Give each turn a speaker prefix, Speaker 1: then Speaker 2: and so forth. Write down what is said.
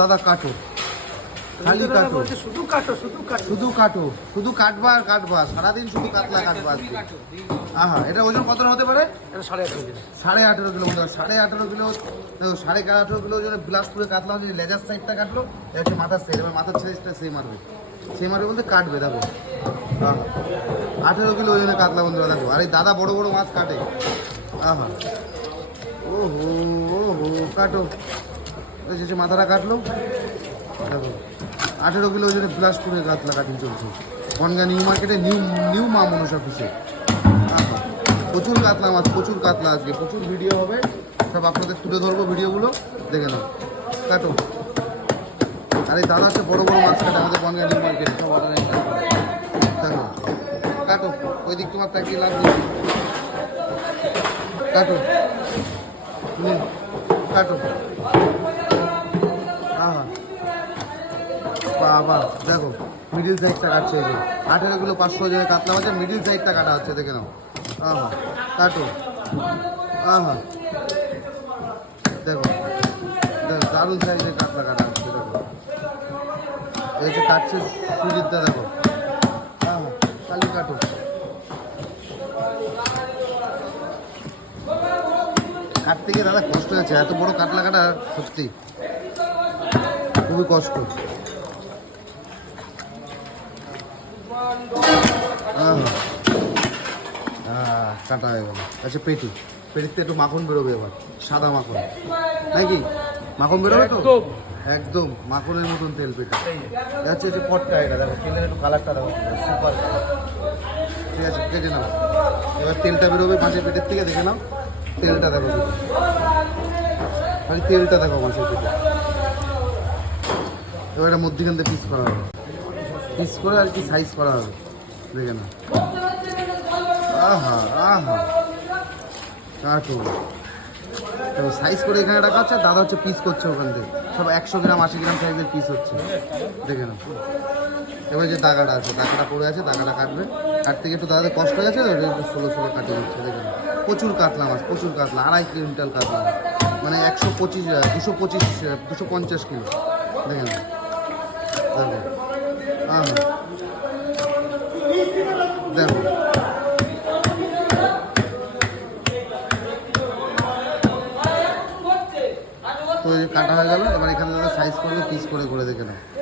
Speaker 1: দাদা কাটো। খালি কাটো।
Speaker 2: শুধু কাটো শুধু কাটো।
Speaker 1: শুধু কাটো। শুধু কাটবা আর কাটবা। সারাদিন শুধু কাতলা কাটবা আহা এটা ওজন কত হতে পারে?
Speaker 2: এটা সাড়ে আঠারো কেজি
Speaker 1: সাড়ে আঠেরো কিলো মতো সাড়ে আঠেরো কিলো দেখো সাড়ে আঠেরো কিলো যদি বিলাসপুরে কাতলা হচ্ছে লেজার সাইডটা কাটলো এটা হচ্ছে মাথার সাইড এবার মাথার সাইজটা সে মারবে সে মারবে বলতে কাটবে দেখো। আঠেরো কিলো ওজনে কাতলা বন্ধুরা দেখো। আর এই দাদা বড় বড় মাছ কাটে। আহা ও হো ও হো কাটো। এই যে মাথাটা কাটলো আঠেরো কিলো ওজনে বিলাসপুরে কাতলা কাটিং চলছে। বনগা নিউ মার্কেটে নিউ নিউ মা মনসা অফিসে প্রচুর কাতলা মাছ প্রচুর কাতলা আজকে, প্রচুর ভিডিও হবে। সব আপনাদের তুলে ধরবো ভিডিওগুলো দেখে নাও। কাটো। আর এই দাদা হচ্ছে বড় বড় মাছ কাটে আমাদের বনগা নিউ মার্কেটে সব অর্ডার দেখো, কাটো ওই দিক তোমার লাভ নেই কাটো। কাটো। বাবা দেখো মিডিল সাইডটা কাটছে এই যে। আঠেরো পাঁচশো যে কাতলা মাছের মিডিল সাইডটা কাটা হচ্ছে, দেখে নাও। আহা, কাটো। আহা। দেখো দেখো, দারুণ সাইজের কাতলা কাটা হচ্ছে, দেখো। এই যে কাটছে সুজিতটা দেখো। আহা, কালি কাটো। কাটতে গিয়ে দাদা কষ্ট হয়েছে এত বড় কাতলা কাটা সত্যি খুবই কষ্ট। কাটা হয়ে গেল। আচ্ছা পেটি। পেটিতে একটু মাখন বেরোবে এবার সাদা মাখন। নাকি মাখন বেরোবে তো?
Speaker 2: একদম।
Speaker 1: মাখনের মতন তেল পেটি। হচ্ছে যে পটটা এটা দেখো তেলের একটু কালারটা দেখো। সুপার ঠিক আছে কেটে নাও। এবার তেলটা বেরোবে মাছের পেটের থেকে দেখে নাও। তেলটা দেখো। খালি তেলটা দেখো মাছের পেটে। এবার এটা মধ্যিখান থেকে পিস করা হবে। পিস করে আর কি সাইজ করা হবে। দেখে না আহা আহা। তো সাইজ করে এখানে রাখা হচ্ছে দাদা হচ্ছে পিস করছে ওখান থেকে। সব একশো গ্রাম, আশি গ্রাম সাইজের পিস হচ্ছে। দেখে না এবার যে দাগাটা আছে, দাগাটা পড়ে আছে, দাগাটা কাটবে। কাটতে গিয়ে একটু দাদাদের কষ্ট হয়ে গেছে একটু ষোলো ষোলো কাটিয়ে দিচ্ছে, দেখে না প্রচুর কাতলা মাছ প্রচুর কাতলা আড়াই কুইন্টাল কাতলা মাছ মানে একশো পঁচিশ, দুশো পঁচিশ, দুশো পঞ্চাশ কিলো। দেখে না দেখো। তো কাটা হয়ে গেল এবার এখানে সাইজ করবে পিস করে করে দেখে নাও।